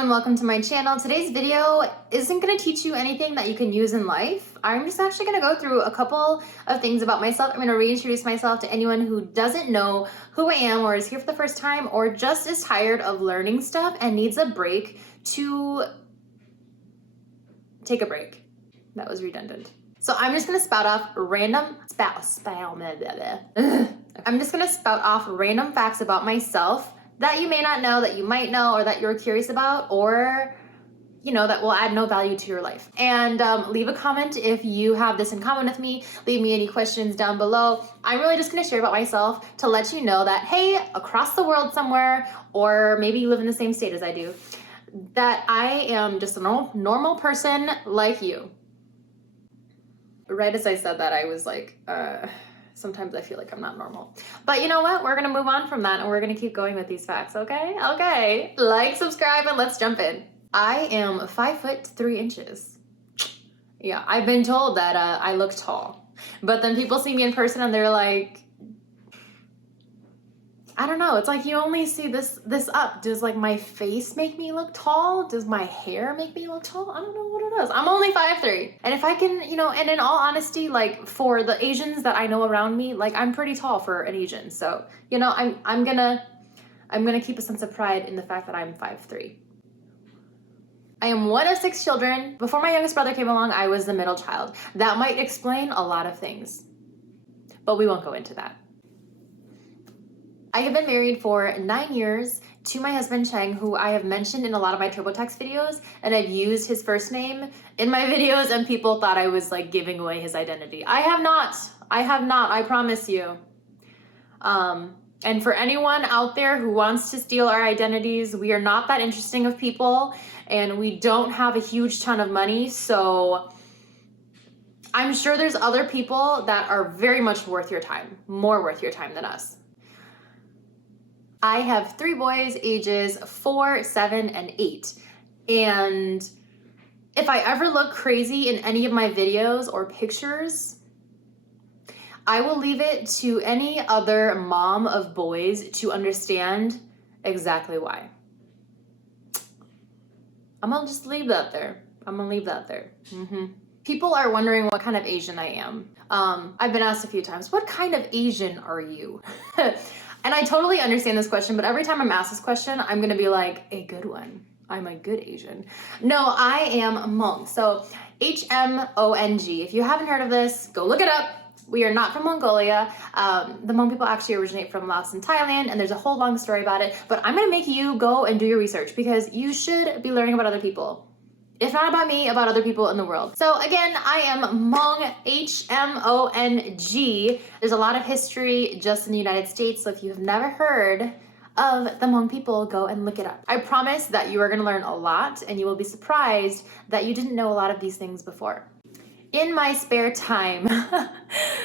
everyone, welcome to my channel. Today's video isn't going to teach you anything that you can use in life. I'm just actually going to go through a couple of things about myself. I'm going to reintroduce myself to anyone who doesn't know who I am or is here for the first time or just is tired of learning stuff and needs a break to take a break. That was redundant. So I'm just going to spout off random I'm just going to spout off random facts about myself that you may not know, that you might know, or that you're curious about, or, you know, that will add no value to your life. And leave a comment if you have this in common with me. Leave me any questions down below. I'm really just gonna share about myself to let you know that, hey, across the world somewhere, or maybe you live in the same state as I do, that I am just a normal person like you. Right as I said that, I was like, sometimes I feel like I'm not normal. But you know what? We're gonna move on from that and we're gonna keep going with these facts, okay? Okay, like, subscribe, and let's jump in. I am 5'3". Yeah, I've been told that I look tall. But then people see me in person and they're like, I don't know, it's like you only see this up. Does like my face make me look tall? Does my hair make me look tall? I don't know what it is. I'm only 5'3". And if I can, you know, and in all honesty, like for the Asians that I know around me, like I'm pretty tall for an Asian. So, you know, I'm gonna keep a sense of pride in the fact that I'm 5'3". I am one of 6 children. Before my youngest brother came along, I was the middle child. That might explain a lot of things, but we won't go into that. I have been married for 9 years to my husband, Cheng, who I have mentioned in a lot of my TurboTax videos, and I've used his first name in my videos, and people thought I was like giving away his identity. I have not, I promise you. And for anyone out there who wants to steal our identities, we are not that interesting of people, and we don't have a huge ton of money, so I'm sure there's other people that are very much worth your time, more worth your time than us. I have 3 boys, ages 4, 7, and 8. And if I ever look crazy in any of my videos or pictures, I will leave it to any other mom of boys to understand exactly why. I'm gonna just leave that there. People are wondering what kind of Asian I am. I've been asked a few times, what kind of Asian are you? And I totally understand this question, but every time I'm asked this question, I'm gonna be like, a good one. I'm a good Asian. No, I am Hmong. So H-M-O-N-G. If you haven't heard of this, go look it up. We are not from Mongolia. The Hmong people actually originate from Laos and Thailand, and there's a whole long story about it, but I'm gonna make you go and do your research because you should be learning about other people. If not about me, about other people in the world. So again, I am Hmong, H-M-O-N-G. There's a lot of history just in the United States, so if you've never heard of the Hmong people, go and look it up. I promise that you are gonna learn a lot and you will be surprised that you didn't know a lot of these things before. In my spare time,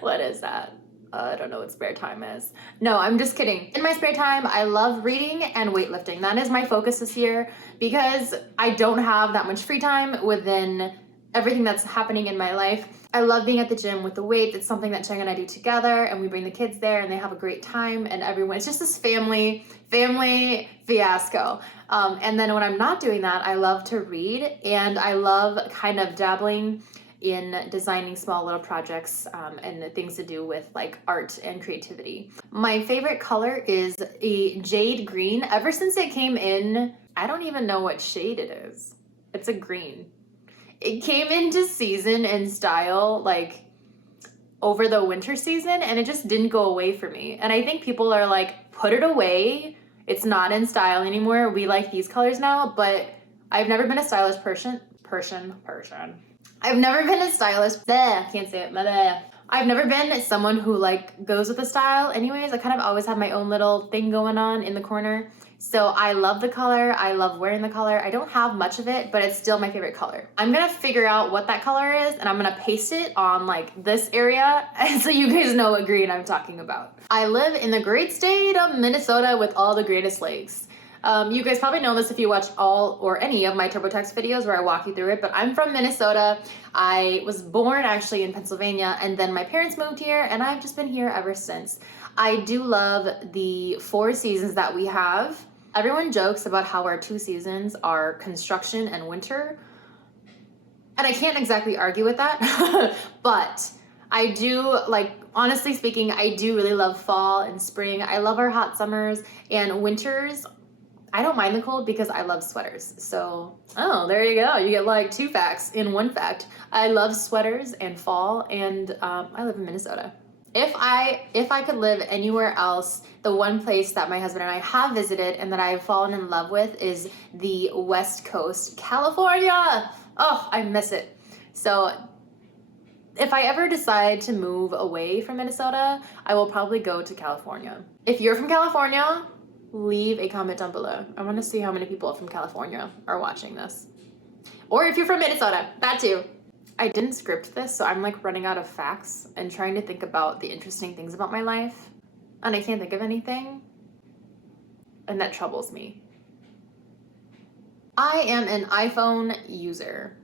what is that? I don't know what spare time is. No, I'm just kidding. In my spare time, I love reading and weightlifting. That is my focus this year because I don't have that much free time within everything that's happening in my life. I love being at the gym with the weights. It's something that Cheng and I do together, and we bring the kids there and they have a great time, and everyone, it's just this family fiasco. And then when I'm not doing that, I love to read, and I love kind of dabbling in designing small little projects and things to do with like art and creativity. My favorite color is a jade green. Ever since it came in, I don't even know what shade it is. It's a green. It came into season and style like over the winter season, and it just didn't go away for me. And I think people are like, put it away. It's not in style anymore. We like these colors now, but I've never been a stylish person. I've never been a stylist. Can't say it. I've never been someone who like goes with the style anyways. I kind of always have my own little thing going on in the corner. So I love the color. I love wearing the color. I don't have much of it, but it's still my favorite color. I'm gonna figure out what that color is and I'm gonna paste it on like this area so you guys know what green I'm talking about. I live in the great state of Minnesota with all the greatest lakes. You guys probably know this if you watch all or any of my TurboTax videos where I walk you through it, but I'm from Minnesota. I was born actually in Pennsylvania, and then my parents moved here, and I've just been here ever since. I do love the 4 seasons that we have. Everyone jokes about how our two seasons are construction and winter, and I can't exactly argue with that, but I do, like, honestly speaking, I do really love fall and spring. I love our hot summers, and winters, I don't mind the cold because I love sweaters. So, oh, there you go. You get like 2 facts in 1 fact. I love sweaters and fall, and I live in Minnesota. If I could live anywhere else, the one place that my husband and I have visited and that I've fallen in love with is the West Coast, California. Oh, I miss it. So if I ever decide to move away from Minnesota, I will probably go to California. If you're from California, leave a comment down below. I want to see how many people from California are watching this. Or if you're from Minnesota, that too. I didn't script this, so I'm like running out of facts and trying to think about the interesting things about my life, and I can't think of anything, and that troubles me. I am an iPhone user.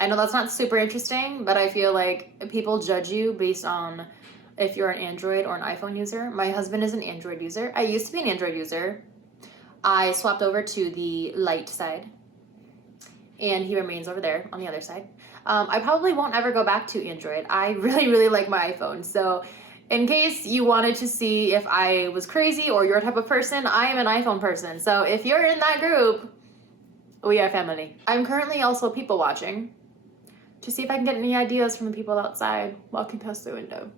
I know that's not super interesting, but I feel like people judge you based on if you're an Android or an iPhone user. My husband is an Android user. I used to be an Android user. I swapped over to the light side, and he remains over there on the other side. I probably won't ever go back to Android. I really, really like my iPhone. So in case you wanted to see if I was crazy or your type of person, I am an iPhone person. So if you're in that group, we are family. I'm currently also people watching to see if I can get any ideas from the people outside walking past the window.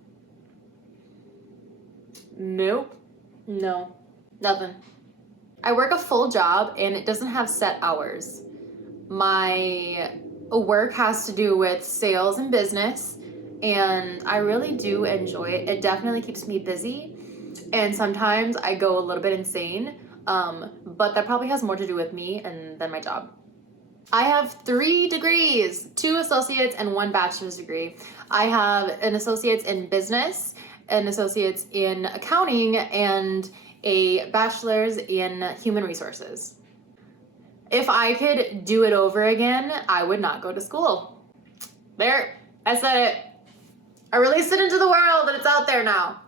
Nope. No. Nothing. I work a full job and it doesn't have set hours. My work has to do with sales and business, and I really do enjoy it. It definitely keeps me busy, and sometimes I go a little bit insane, but that probably has more to do with me than my job. I have 3 degrees, 2 associates and 1 bachelor's degree. I have an associate's in business, an associate's in accounting, and a bachelor's in human resources. If I could do it over again, I would not go to school. There, I said it. I released it into the world and it's out there now.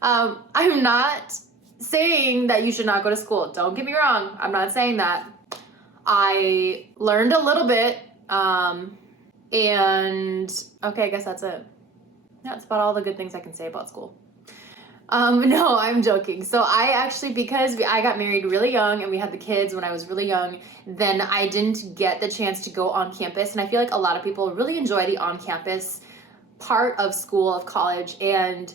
I'm not saying that you should not go to school. Don't get me wrong. I'm not saying that. I learned a little bit, and okay, I guess that's it. That's about all the good things I can say about school. No, I'm joking. So I actually, because I got married really young and we had the kids when I was really young, then I didn't get the chance to go on campus. And I feel like a lot of people really enjoy the on-campus part of school, of college. And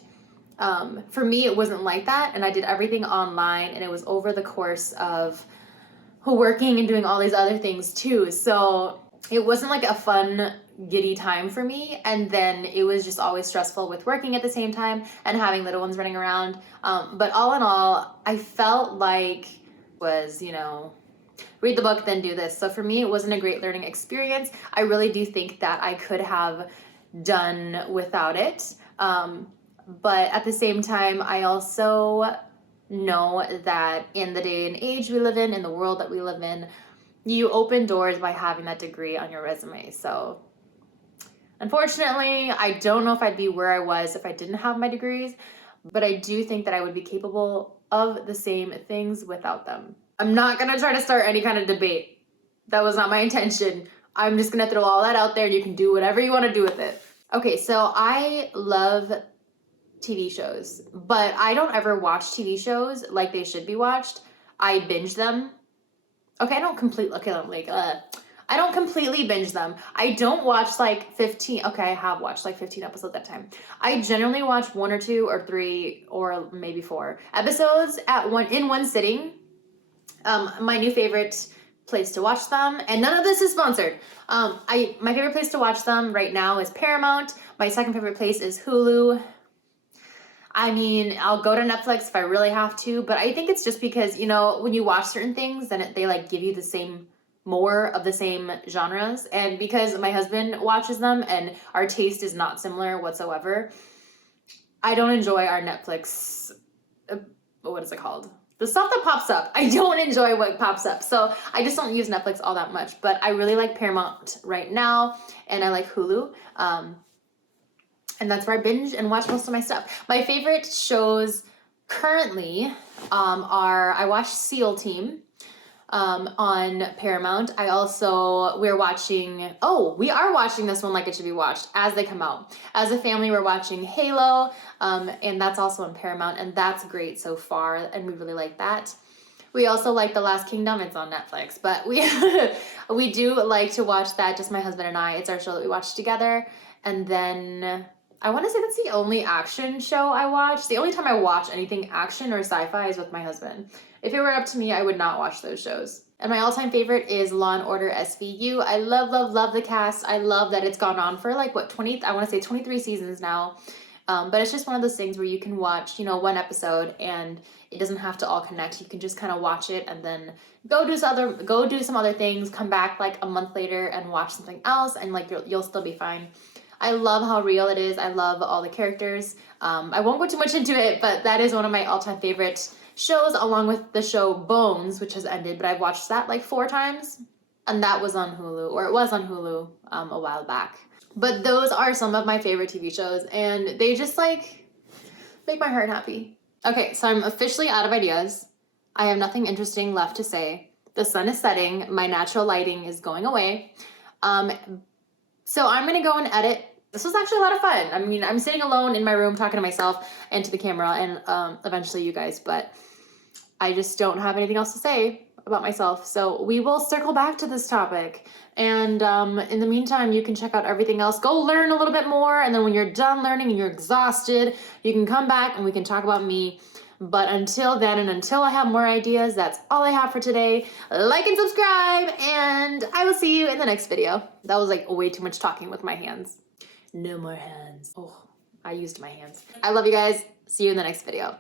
for me, it wasn't like that. And I did everything online, and it was over the course of working and doing all these other things too. So it wasn't like a fun, giddy time for me. And then it was just always stressful with working at the same time and having little ones running around. But all in all, I felt like was, read the book, then do this. So for me, it wasn't a great learning experience. I really do think that I could have done without it. But at the same time, I also know that in the day and age we live in the world that we live in, you open doors by having that degree on your resume. So unfortunately, I don't know if I'd be where I was if I didn't have my degrees, but I do think that I would be capable of the same things without them. I'm not gonna try to start any kind of debate. That was not my intention. I'm just gonna throw all that out there and you can do whatever you wanna do with it. Okay, so I love TV shows, but I don't ever watch TV shows like they should be watched. I binge them. Okay, I don't completely binge them. I don't watch like 15. Okay, I have watched like 15 episodes that time. I generally watch 1 or 2 or 3 or maybe 4 episodes in one sitting. My new favorite place to watch them, and none of this is sponsored. My favorite place to watch them right now is Paramount. My second favorite place is Hulu. I mean, I'll go to Netflix if I really have to, but I think it's just because, when you watch certain things, then they like give you more of the same genres. And because my husband watches them and our taste is not similar whatsoever, I don't enjoy our Netflix, what is it called? The stuff that pops up. I don't enjoy what pops up. So I just don't use Netflix all that much, but I really like Paramount right now, and I like Hulu. And that's where I binge and watch most of my stuff. My favorite shows Currently, I watched SEAL Team on Paramount. We are watching this one Like It Should Be Watched as they come out. As a family, we're watching Halo, and that's also on Paramount, and that's great so far, and we really like that. We also like The Last Kingdom. It's on Netflix, but we do like to watch that, just my husband and I. It's our show that we watch together. And then I want to say that's the only action show I watch. The only time I watch anything action or sci-fi is with my husband. If it were up to me, I would not watch those shows. And my all-time favorite is Law & Order SVU. I love, love, love the cast. I love that it's gone on for like, what, 23 seasons now. But it's just one of those things where you can watch, one episode and it doesn't have to all connect. You can just kind of watch it and then go do some other things, come back like a month later and watch something else, and like you'll still be fine. I love how real it is. I love all the characters. I won't go too much into it, but that is one of my all-time favorite shows, along with the show Bones, which has ended, but I've watched that like 4 times, and that was on Hulu, or it was on Hulu a while back. But those are some of my favorite TV shows, and they just like make my heart happy. Okay, so I'm officially out of ideas. I have nothing interesting left to say. The sun is setting. My natural lighting is going away. So I'm gonna go and edit. This was actually a lot of fun. I mean, I'm sitting alone in my room talking to myself and to the camera and eventually you guys, but I just don't have anything else to say about myself. So we will circle back to this topic. And in the meantime, you can check out everything else. Go learn a little bit more. And then when you're done learning and you're exhausted, you can come back and we can talk about me. But until then, and until I have more ideas, that's all I have for today. Like and subscribe, and I will see you in the next video. That was like way too much talking with my hands. No more hands. Oh, I used my hands. I love you guys. See you in the next video.